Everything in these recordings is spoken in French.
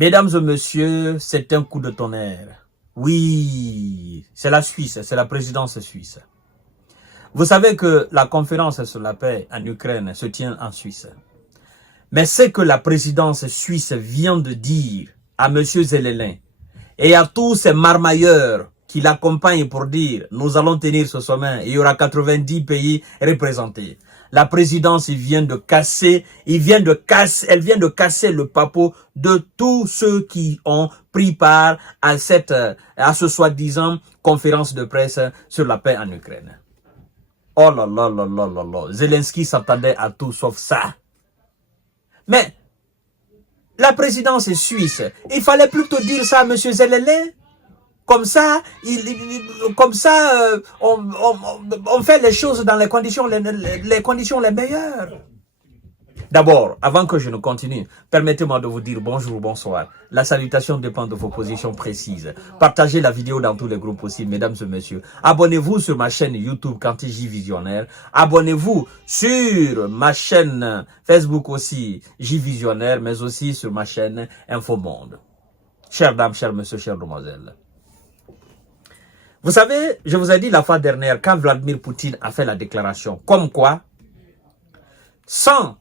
Mesdames et messieurs, c'est un coup de tonnerre. Oui, c'est la Suisse, c'est la présidence suisse. Vous savez que la conférence sur la paix en Ukraine se tient en Suisse. Mais ce que la présidence suisse vient de dire à M. Zelensky et à tous ces marmailleurs qui l'accompagnent pour dire « nous allons tenir ce sommet, il y aura 90 pays représentés ». La présidence elle vient de casser le papeau de tous ceux qui ont pris part à ce soi-disant conférence de presse sur la paix en Ukraine. Oh là là là là là là, Zelensky s'attendait à tout sauf ça. Mais la présidence est suisse, il fallait plutôt dire ça à M. Zelensky. Comme ça, on fait les choses dans les conditions les meilleures. D'abord, avant que je ne continue, permettez-moi de vous dire bonjour, bonsoir. La salutation dépend de vos positions précises. Partagez la vidéo dans tous les groupes aussi, mesdames et messieurs. Abonnez-vous sur ma chaîne YouTube Kanté J Visionnaire. Abonnez-vous sur ma chaîne Facebook aussi, J Visionnaire, mais aussi sur ma chaîne Infomonde. Chères dames, chers messieurs, chères demoiselles. Vous savez, je vous ai dit la fois dernière, quand Vladimir Poutine a fait la déclaration, comme quoi, sans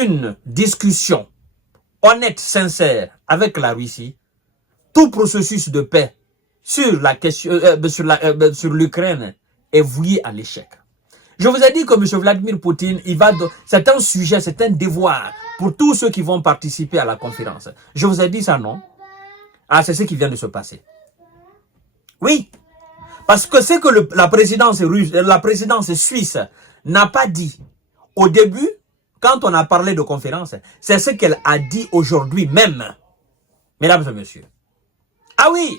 une discussion honnête, sincère avec la Russie, tout processus de paix sur la question, sur l'Ukraine est voué à l'échec. Je vous ai dit que M. Vladimir Poutine, c'est un sujet, c'est un devoir pour tous ceux qui vont participer à la conférence. Je vous ai dit ça, non? Ah, c'est ce qui vient de se passer. Oui, parce que c'est que la présidence suisse n'a pas dit au début, quand on a parlé de conférence, c'est ce qu'elle a dit aujourd'hui même. Mesdames et messieurs. Ah oui,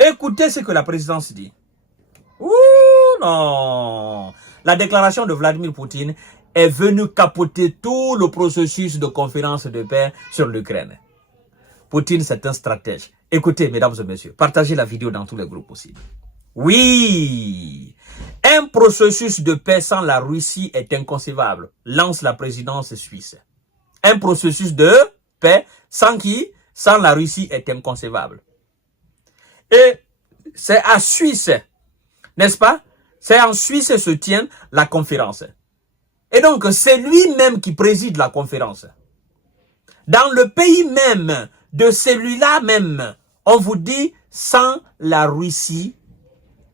écoutez ce que la présidence dit. Ouh non. La déclaration de Vladimir Poutine est venue capoter tout le processus de conférence de paix sur l'Ukraine. Poutine, c'est un stratège. Écoutez, mesdames et messieurs, partagez la vidéo dans tous les groupes aussi. Oui, un processus de paix sans la Russie est inconcevable, lance la présidence suisse. Un processus de paix sans qui? Sans la Russie est inconcevable. Et c'est à Suisse, n'est-ce pas? C'est en Suisse que se tient la conférence. Et donc, c'est lui-même qui préside la conférence. Dans le pays même, de celui-là même, on vous dit, sans la Russie,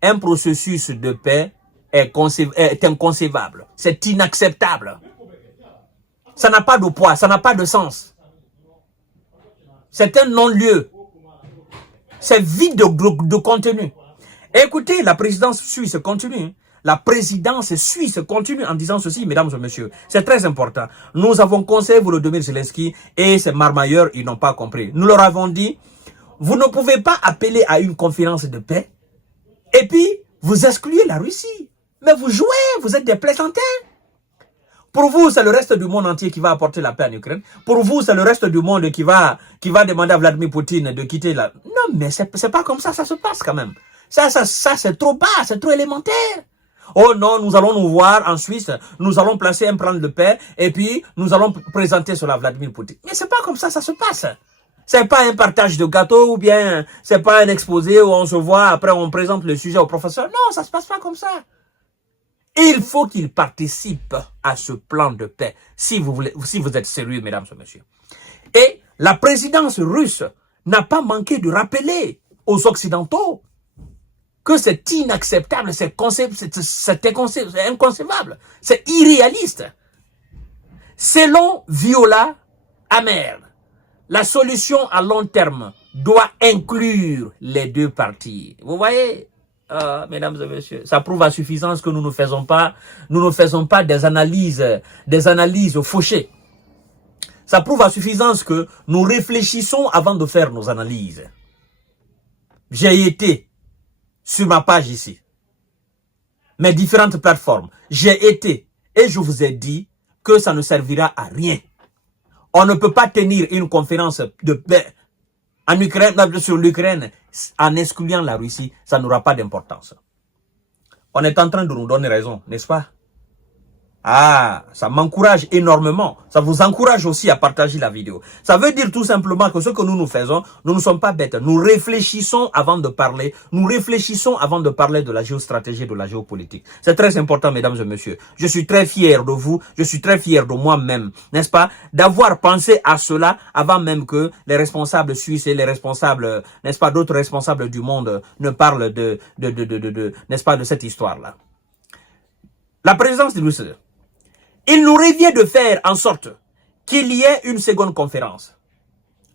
un processus de paix est inconcevable. C'est inacceptable. Ça n'a pas de poids, ça n'a pas de sens. C'est un non-lieu. C'est vide de contenu. Écoutez, la présidence suisse continue. La présidence suisse continue en disant ceci, mesdames et messieurs. C'est très important. Nous avons conseillé Volodymyr Zelensky et ces marmailleurs, ils n'ont pas compris. Nous leur avons dit, vous ne pouvez pas appeler à une conférence de paix et puis vous excluez la Russie. Mais vous jouez, vous êtes des plaisantins. Pour vous, c'est le reste du monde entier qui va apporter la paix en Ukraine. Pour vous, c'est le reste du monde qui va demander à Vladimir Poutine de quitter la... Non, mais c'est pas comme ça se passe quand même. Ça c'est trop bas, c'est trop élémentaire. Oh non, nous allons nous voir en Suisse, nous allons placer un plan de paix et puis nous allons présenter cela à Vladimir Poutine. Mais c'est pas comme ça se passe. C'est pas un partage de gâteau ou bien c'est pas un exposé où on se voit, après on présente le sujet au professeur. Non, ça se passe pas comme ça. Il faut qu'il participe à ce plan de paix, si vous êtes sérieux, mesdames et messieurs. Et la présidence russe n'a pas manqué de rappeler aux Occidentaux que c'est inacceptable, c'est inconcevable, c'est irréaliste. Selon Viola Amher, la solution à long terme doit inclure les deux parties. Vous voyez, mesdames et messieurs, ça prouve à suffisance que nous ne faisons pas des analyses fauchées. Ça prouve à suffisance que nous réfléchissons avant de faire nos analyses. J'ai été sur ma page ici, mes différentes plateformes, j'ai été et je vous ai dit que ça ne servira à rien. On ne peut pas tenir une conférence de paix en Ukraine, sur l'Ukraine en excluant la Russie, ça n'aura pas d'importance. On est en train de nous donner raison, n'est-ce pas? Ah, ça m'encourage énormément. Ça vous encourage aussi à partager la vidéo. Ça veut dire tout simplement que ce que nous faisons, nous ne sommes pas bêtes. Nous réfléchissons avant de parler. Nous réfléchissons avant de parler de la géostratégie, de la géopolitique. C'est très important, mesdames et messieurs. Je suis très fier de vous. Je suis très fier de moi-même, n'est-ce pas, d'avoir pensé à cela avant même que les responsables suisses et les responsables, n'est-ce pas, d'autres responsables du monde ne parlent n'est-ce pas, de cette histoire-là. La présidence de Bruxelles. Il nous revient de faire en sorte qu'il y ait une seconde conférence.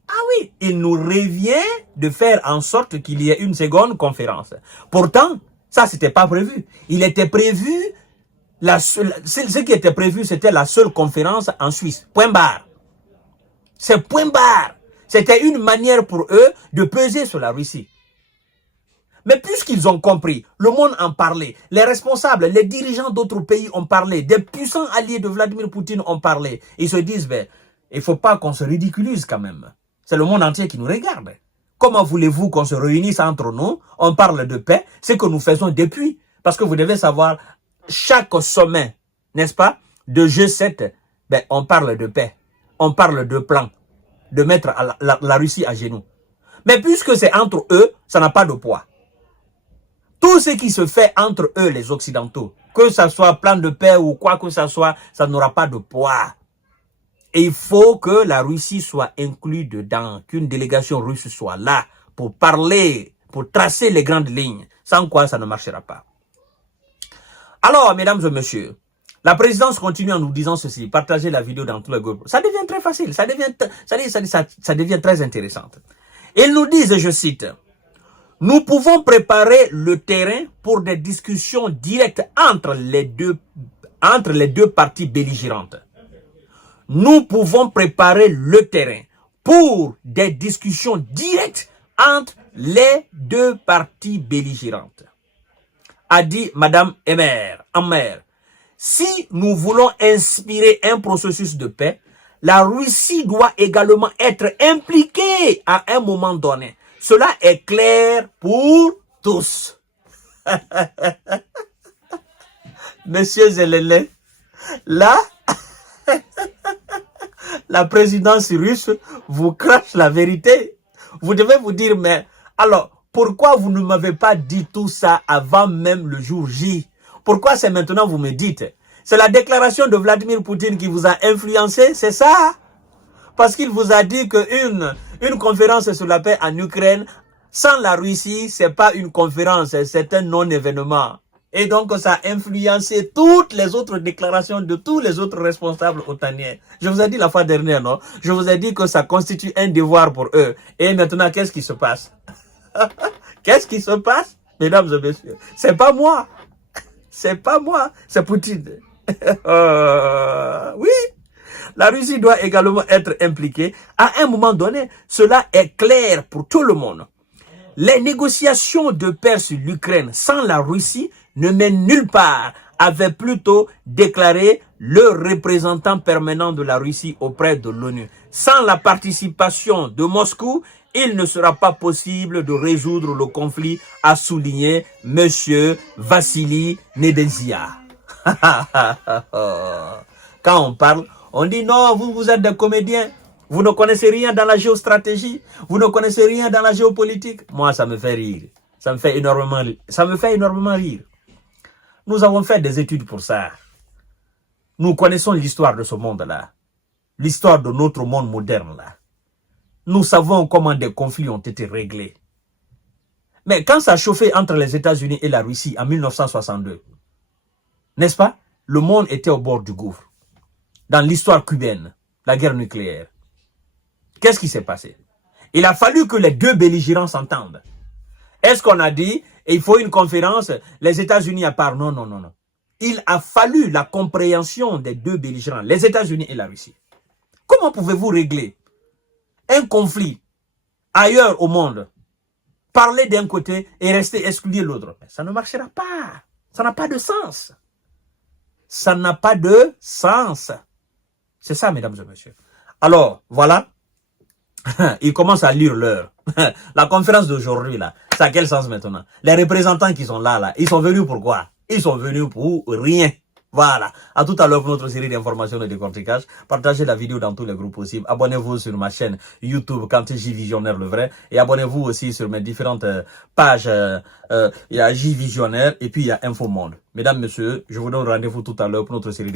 Ah oui, il nous revient de faire en sorte qu'il y ait une seconde conférence. Pourtant, ça, c'était pas prévu. Il était prévu, ce qui était prévu, c'était la seule conférence en Suisse. Point barre. C'est point barre. C'était une manière pour eux de peser sur la Russie. Mais puisqu'ils ont compris, le monde en parlait, les responsables, les dirigeants d'autres pays ont parlé, des puissants alliés de Vladimir Poutine ont parlé. Ils se disent, ben, il ne faut pas qu'on se ridiculise quand même. C'est le monde entier qui nous regarde. Comment voulez-vous qu'on se réunisse entre nous? On parle de paix, ce que nous faisons depuis. Parce que vous devez savoir, chaque sommet, n'est-ce pas, de G7, ben, on parle de paix. On parle de plan, de mettre la Russie à genoux. Mais puisque c'est entre eux, ça n'a pas de poids. Tout ce qui se fait entre eux, les Occidentaux, que ce soit plan de paix ou quoi que ce soit, ça n'aura pas de poids. Et il faut que la Russie soit inclue dedans, qu'une délégation russe soit là pour parler, pour tracer les grandes lignes, sans quoi ça ne marchera pas. Alors, mesdames et messieurs, la présidence continue en nous disant ceci, partagez la vidéo dans tous les groupes. Ça devient très facile, ça devient très intéressant. Ils nous disent, je cite, « Nous pouvons préparer le terrain pour des discussions directes entre les deux parties belligérantes. Nous pouvons préparer le terrain pour des discussions directes entre les deux parties belligérantes. » A dit Madame Ammer. Si nous voulons inspirer un processus de paix, la Russie doit également être impliquée à un moment donné. Cela est clair pour tous. Messieurs Zelensky, là, la présidence russe vous crache la vérité. Vous devez vous dire, mais alors, pourquoi vous ne m'avez pas dit tout ça avant même le jour J? Pourquoi c'est maintenant vous me dites? C'est la déclaration de Vladimir Poutine qui vous a influencé, c'est ça? Parce qu'il vous a dit qu'une conférence sur la paix en Ukraine, sans la Russie, c'est pas une conférence, c'est un non-événement. Et donc, ça a influencé toutes les autres déclarations de tous les autres responsables otaniens. Je vous ai dit la fois dernière, non? Je vous ai dit que ça constitue un devoir pour eux. Et maintenant, qu'est-ce qui se passe? Qu'est-ce qui se passe, mesdames et messieurs? C'est pas moi. C'est pas moi, c'est Poutine. Oui. La Russie doit également être impliquée. À un moment donné, cela est clair pour tout le monde. Les négociations de paix sur l'Ukraine sans la Russie ne mènent nulle part, avait plutôt déclaré le représentant permanent de la Russie auprès de l'ONU. Sans la participation de Moscou, il ne sera pas possible de résoudre le conflit, a souligné M. Vassili Nebenzia. Quand on parle, on dit non, vous êtes des comédiens. Vous ne connaissez rien dans la géostratégie. Vous ne connaissez rien dans la géopolitique. Moi, ça me fait rire. Ça me fait énormément rire. Nous avons fait des études pour ça. Nous connaissons l'histoire de ce monde-là. L'histoire de notre monde moderne-là. Nous savons comment des conflits ont été réglés. Mais quand ça a chauffé entre les États-Unis et la Russie en 1962, n'est-ce pas? Le monde était au bord du gouffre. Dans l'histoire cubaine, la guerre nucléaire. Qu'est-ce qui s'est passé? Il a fallu que les deux belligérants s'entendent. Est-ce qu'on a dit, il faut une conférence, les États-Unis à part? Non, non, non, non. Il a fallu la compréhension des deux belligérants, les États-Unis et la Russie. Comment pouvez-vous régler un conflit ailleurs au monde, parler d'un côté et rester exclu de l'autre? Ça ne marchera pas. Ça n'a pas de sens. Ça n'a pas de sens. C'est ça, mesdames et messieurs. Alors, voilà. Ils commencent à lire l'heure. La conférence d'aujourd'hui, là, ça a quel sens maintenant? Les représentants qui sont là, ils sont venus pour quoi? Ils sont venus pour rien. Voilà. À tout à l'heure pour notre série d'informations et de décortiquage. Partagez la vidéo dans tous les groupes possibles. Abonnez-vous sur ma chaîne YouTube Kanté J Visionnaire le vrai. Et abonnez-vous aussi sur mes différentes pages. Il y a J Visionnaire et puis il y a Info Monde. Mesdames, messieurs, je vous donne rendez-vous tout à l'heure pour notre série d'informations.